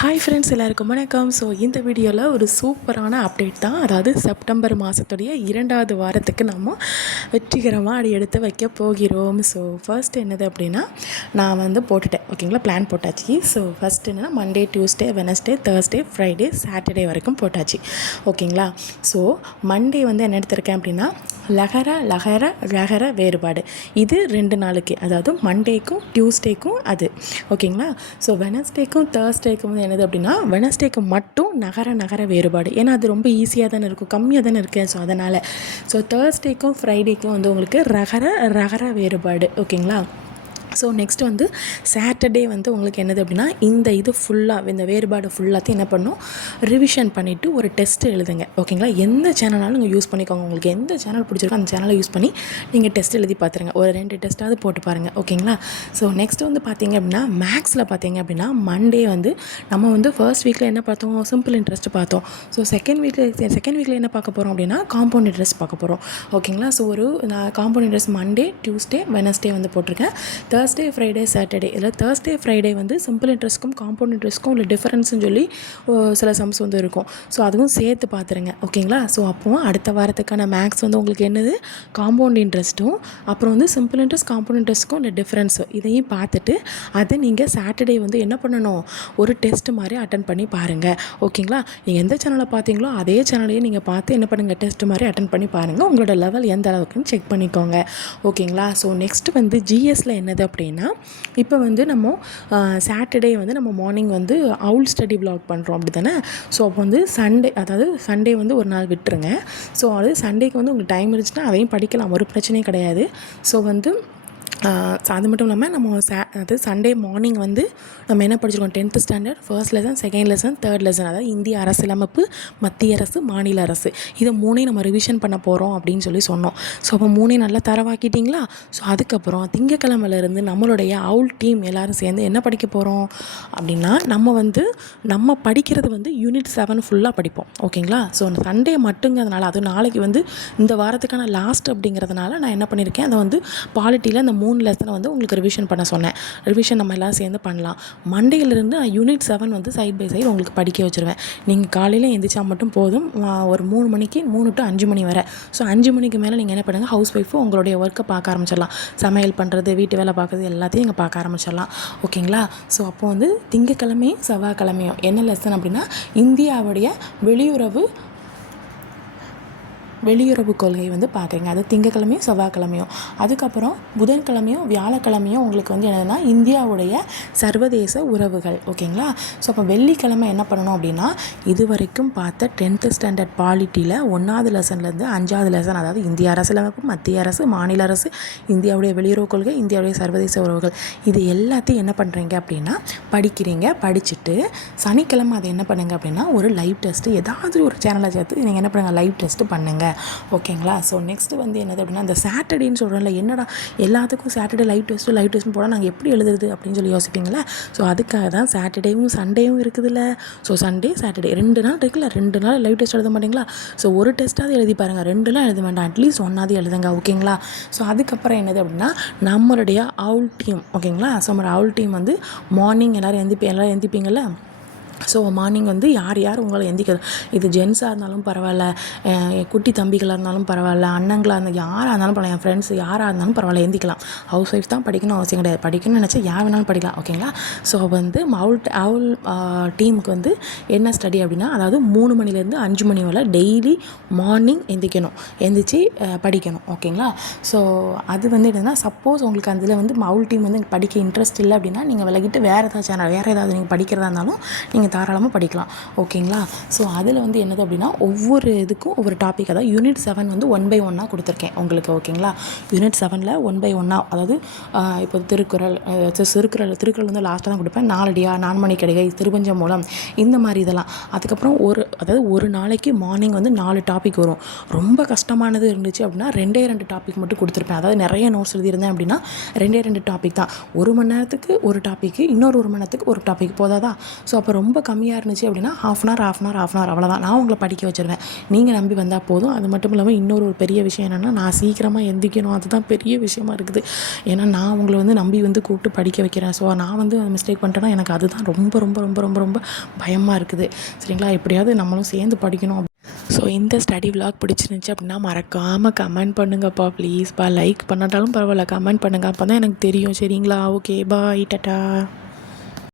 Hi friends, எல்லாருக்கும் வணக்கம். So இந்த வீடியோவில் ஒரு சூப்பரான அப்டேட் தான். அதாவது செப்டம்பர் மாதத்துடைய 2வது வாரத்துக்கு நம்ம வெற்றிகரமாக அடி எடுத்து வைக்க போகிறோம். ஸோ ஃபர்ஸ்ட் என்னது அப்படின்னா, நான் வந்து போட்டுட்டேன். ஓகேங்களா, பிளான் போட்டாச்சு. ஸோ ஃபஸ்ட் என்னென்னா Monday, Tuesday, Wednesday, Thursday, Friday, Saturday வரைக்கும் போட்டாச்சு. ஓகேங்களா. ஸோ மண்டே வந்து என்ன எடுத்திருக்கேன் அப்படின்னா, லகர வேறுபாடு. இது 2 நாளுக்கு, அதாவது மண்டேக்கும் டியூஸ்டேக்கும் அது. ஓகேங்களா. ஸோ வெனஸ்டேக்கும் தேர்ஸ்டேக்கும் வந்து என்னது அப்படின்னா, வெனஸ்டேக்கு மட்டும் நகர வேறுபாடு. ஏன்னா அது ரொம்ப ஈஸியாக தானே இருக்கும், கம்மியாக தானே இருக்கேன். ஸோ அதனால் தேர்ஸ்டேக்கும் ஃப்ரைடேக்கும் வந்து உங்களுக்கு ரகர வேறுபாடு. ஓகேங்களா. ஸோ நெக்ஸ்ட் வந்து சாட்டர்டே வந்து உங்களுக்கு என்னது அப்படின்னா, இது ஃபுல்லாக இந்த வேறுபாடு ஃபுல்லாத்தையும் என்ன பண்ணணும், ரிவிஷன் பண்ணிவிட்டு ஒரு டெஸ்ட் எழுதுங்க. ஓகேங்களா. எந்த சேனலாலும் நீங்கள் யூஸ் பண்ணிக்கோங்க. உங்களுக்கு எந்த சேனல் பிடிச்சிருக்கோ அந்த சேனலை யூஸ் பண்ணி நீங்கள் டெஸ்ட் எழுதி பார்த்துருங்க. ஒரு 2 டெஸ்ட்டாவது போட்டு பாருங்கள். ஓகேங்களா. ஸோ நெக்ஸ்ட் வந்து பார்த்தீங்க அப்படின்னா, மேக்ஸில் பார்த்தீங்க அப்படின்னா, மண்டே வந்து நம்ம வந்து ஃபர்ஸ்ட் வீக்கில் என்ன பார்த்தோம், சிம்பிள் இன்ட்ரெஸ்ட் பார்த்தோம். ஸோ செகண்ட் வீக்கில் என்ன பார்க்க போகிறோம் அப்படின்னா, காம்பவுண்ட் இன்ட்ரெஸ்ட் பார்க்க போகிறோம். ஓகேங்களா. ஸோ நான் compound interest Monday, Tuesday, Wednesday வந்து போட்டிருக்கேன். Thursday, Friday, Saturday. இதில் தேர்ஸ்டே, ஃப்ரைடே வந்து சிம்பிள் இன்ட்ரெஸ்ட்க்கும் காம்பவுண்ட் இன்ட்ரெஸ்ட்க்கும் உள்ள டிஃபரன்ஸ்னு சொல்லி சில சம்ஸ் வந்து இருக்கும். ஸோ அதுவும் சேர்த்து பார்த்துருங்க. ஓகேங்களா. ஸோ அப்போது அடுத்த வாரத்துக்கான மேக்ஸ் வந்து உங்களுக்கு என்னது, காம்பவுண்ட் இன்ட்ரெஸ்ட்டும் அப்புறம் வந்து சிம்பிள் இன்ட்ரெஸ்ட், காம்பவுண்ட் இன்ட்ரெஸ்ட்க்கும் உள்ள டிஃப்ரென்ஸு இதையும் பார்த்துட்டு அதை நீங்கள் சாட்டர்டே வந்து என்ன பண்ணணும், ஒரு டெஸ்ட் மாதிரி அட்டன் பண்ணி பாருங்கள். ஓகேங்களா. நீங்கள் எந்த சேனலை பார்த்தீங்களோ அதே சேனலையும் நீங்கள் பார்த்து என்ன பண்ணுங்கள், டெஸ்ட் மாதிரி அட்டன் பண்ணி பாருங்கள். உங்களோட லெவல் எந்த அளவுக்குன்னு செக் பண்ணிக்கோங்க. ஓகேங்களா. ஸோ நெக்ஸ்ட் வந்து ஜிஎஸ்சில் என்னது அப்படின்னா, இப்போ வந்து நம்ம சாட்டர்டே வந்து நம்ம மார்னிங் வந்து அவுல் ஸ்டடி விலாக் பண்ணுறோம் அப்படி தானே. ஸோ அப்போ வந்து சண்டே வந்து ஒரு நாள் விட்டுருங்க. ஸோ அது சண்டேக்கு வந்து உங்களுக்கு டைம் இருந்துச்சுன்னா அதையும் படிக்கலாம், ஒரு பிரச்சனையும் கிடையாது. ஸோ வந்து அது மட்டும் இல்லாமல் நம்ம அது சண்டே மார்னிங் வந்து நம்ம என்ன படிச்சிருக்கோம், 10th standard first lesson, second lesson, third lesson, அதாவது இந்திய அரசியலமைப்பு, மத்திய அரசு, மாநில அரசு, இதை 3ஐயும் நம்ம ரிவிஷன் பண்ண போகிறோம் அப்படின்னு சொல்லி சொன்னோம். ஸோ அப்போ 3ஐயும் நல்லா தரவாக்கிட்டிங்களா. ஸோ அதுக்கப்புறம் திங்கக்கிழமையிலேருந்து நம்மளுடைய அவுல் டீம் எல்லோரும் சேர்ந்து என்ன படிக்க போகிறோம் அப்படின்னா, நம்ம படிக்கிறது வந்து யூனிட் 7 ஃபுல்லாக படிப்போம். ஓகேங்களா. ஸோ சண்டே மட்டுங்கிறதுனால, அது நாளைக்கு வந்து இந்த வாரத்துக்கான லாஸ்ட் அப்படிங்கிறதுனால நான் என்ன பண்ணியிருக்கேன், அதை வந்து பாலிட்டியில் அந்த 3 லெசனை வந்து உங்களுக்கு ரிவிஷன் பண்ண சொன்னேன். ரிவிஷன் நம்ம எல்லாம் சேர்ந்து பண்ணலாம். மண்டேலேருந்து யூனிட் 7 வந்து சைட் பை சைடு உங்களுக்கு படிக்க வச்சுருவேன். நீங்கள் காலையில் எழுந்திரிச்சா மட்டும் போதும். ஒரு 3 மணிக்கு 3 to 5 மணி வரை. ஸோ 5 மணிக்கு மேலே நீங்கள் என்ன பண்ணுங்கள், ஹவுஸ் ஒய்ஃபு உங்களுடைய ஒர்க்கை பார்க்க ஆரம்பிச்சிடலாம். சமையல் பண்ணுறது, வீட்டு வேலை பார்க்குறது எல்லாத்தையும் நீங்கள் பார்க்க ஆரம்பிச்சிடலாம். ஓகேங்களா. ஸோ அப்போது வந்து திங்கக்கிழமையும் செவ்வாய்க்கிழமையும் என்ன லெசன் அப்படின்னா, இந்தியாவுடைய வெளியுறவு கொள்கை வந்து பார்க்குறீங்க. அது திங்கக்கிழமையும் செவ்வாய்க்கிழமையும். அதுக்கப்புறம் புதன்கிழமையும் வியாழக்கிழமையும் உங்களுக்கு வந்து என்னதுன்னா, இந்தியாவுடைய சர்வதேச உறவுகள். ஓகேங்களா. ஸோ அப்போ வெள்ளிக்கிழமை என்ன பண்ணணும் அப்படின்னா, இது வரைக்கும் பார்த்த 10th ஸ்டாண்டர்ட் பாலிட்டியில் 1வது லெசன்லேருந்து 5வது லெசன், அதாவது இந்திய அரசியலமைப்பு, மத்திய அரசு, மாநில அரசு, இந்தியாவுடைய வெளியுறவு கொள்கை, இந்தியாவுடைய சர்வதேச உறவுகள், இது எல்லாத்தையும் என்ன பண்ணுறீங்க அப்படின்னா படிக்கிறீங்க. படிச்சுட்டு சனிக்கிழமை அதை என்ன பண்ணுங்க அப்படின்னா, ஒரு லைவ் டெஸ்ட்டு ஏதாவது ஒரு சேனலை சேர்த்து நீங்கள் என்ன பண்ணுங்கள், லைவ் டெஸ்ட்டு பண்ணுங்கள். ஓகேங்களா. ஸோ நெக்ஸ்ட்டு வந்து என்னது அப்படின்னா, அந்த சாட்டர்டேன்னு சொல்கிறோம்ல, என்னடா எல்லாத்துக்கும் சாட்டர்டே லைவ் டெஸ்ட்டு போனால் நாங்கள் எப்படி எழுதுறது அப்படின்னு சொல்லி யோசிப்பீங்களா. ஸோ அதுக்காக தான் சாட்டர்டேவும் சண்டேவும் இருக்குதுல்ல. ஸோ சண்டே சாட்டர்டே 2 நாள் இருக்குல்ல, 2 நாள் லைவ் டெஸ்ட் எழுத மாட்டிங்களா. ஸோ ஒரு டெஸ்ட்டாவது எழுதி பாருங்கள், 2லாம் எழுத வேண்டாம், அட்லீஸ்ட் 1ஆவது எழுதுங்க. ஓகேங்களா. ஸோ அதுக்கப்புறம் என்னது அப்படின்னா, நம்மளுடைய அவுல் டீம். ஓகேங்களா. ஸோ நம்ம அவுல் டீம் வந்து மார்னிங் எல்லோரும் எந்திப்பீங்கள்ல. ஸோ மார்னிங் வந்து யார் உங்களை எந்திக்கிறது, இது ஜென்ஸாக இருந்தாலும் பரவாயில்ல, குட்டி தம்பிகளாக இருந்தாலும் பரவாயில்ல, அண்ணங்களாக இருந்தாலும் யாராக இருந்தாலும் பரவாயில்ல, என் ஃப்ரெண்ட்ஸ் யாராக இருந்தாலும் பரவாயில்ல, எந்திக்கலாம். ஹவுஸ் ஒய்ஃப் தான் படிக்கணும் அவசியம் கிடையாது, படிக்கணும்னு நினச்சா யார் வேணாலும் படிக்கலாம். ஓகேங்களா. ஸோ வந்து அவுல் டீமுக்கு வந்து என்ன ஸ்டடி அப்படின்னா, அதாவது 3 மணிலேருந்து 5 மணி வரை டெய்லி மார்னிங் எந்திரிச்சு படிக்கணும். ஓகேங்களா. ஸோ அது வந்து என்னென்னா, சப்போஸ் உங்களுக்கு அதில் வந்து அவுல் டீம் வந்து படிக்க இன்ட்ரெஸ்ட் இல்லை அப்படின்னா, நீங்கள் விலகிட்டு வேறு ஏதாவது நீங்கள் படிக்கிறதா இருந்தாலும் நீங்கள் தாராளமாக படிக்கலாம். ஓகேங்களா. ஸோ அதில் வந்து என்னது அப்படின்னா, ஒவ்வொரு இதுக்கும் ஒவ்வொரு டாபிக், அதாவது யூனிட் 7 வந்து 1 by 1 கொடுத்துருக்கேன் உங்களுக்கு. ஓகேங்களா. யூனிட் 7ல் 1 by 1, அதாவது இப்போ திருக்குறள் வந்து லாஸ்ட்டாக தான் கொடுப்பேன். நாலடியா, நான்மணி கிடைகை, திருவஞ்சம் மூலம், இந்த மாதிரி இதெல்லாம். அதுக்கப்புறம் ஒரு நாளைக்கு மார்னிங் வந்து 4 டாபிக் வரும். ரொம்ப கஷ்டமானது இருந்துச்சு அப்படின்னா 2 டாபிக் மட்டும் கொடுத்துருப்பேன். அதாவது நிறைய நோட்ஸ் எழுதியிருந்தேன் அப்படின்னா 2 டாபிக் தான். 1 மணி நேரத்துக்கு ஒரு டாப்பிக்கு, இன்னொரு 1 மணி நேரத்துக்கு ஒரு டாபிக் போதாதா. ஸோ அப்போ ரொம்ப ரொம்ப கம்மியாக இருந்துச்சு அப்படின்னா ஹாஃப் அன் ஹவர் அவ்வளோதான், நான் உங்களை படிக்க வச்சுருவேன், நீங்கள் நம்பி வந்தால் போதும். அது மட்டும் இல்லாமல் இன்னொரு ஒரு பெரிய விஷயம் என்னென்னா, நான் சீக்கிரமாக எந்திக்கணும், அதுதான் பெரிய விஷயமா இருக்குது. ஏன்னா நான் உங்களை வந்து நம்பி வந்து கூப்பிட்டு படிக்க வைக்கிறேன். ஸோ நான் வந்து மிஸ்டேக் பண்ணிட்டேன்னா எனக்கு அதுதான் ரொம்ப ரொம்ப ரொம்ப ரொம்ப ரொம்ப பயமாக இருக்குது. சரிங்களா, எப்படியாவது நம்மளும் சேர்ந்து படிக்கணும். ஸோ இந்த ஸ்டடி விலாக் பிடிச்சிருந்துச்சி அப்படின்னா மறக்காமல் கமெண்ட் பண்ணுங்கப்பா, ப்ளீஸ்ப்பா. லைக் பண்ணாட்டாலும் பரவாயில்ல, கமெண்ட் பண்ணுங்கள், அப்போ தான் எனக்கு தெரியும். சரிங்களா, ஓகே, பாய், டாட்டா.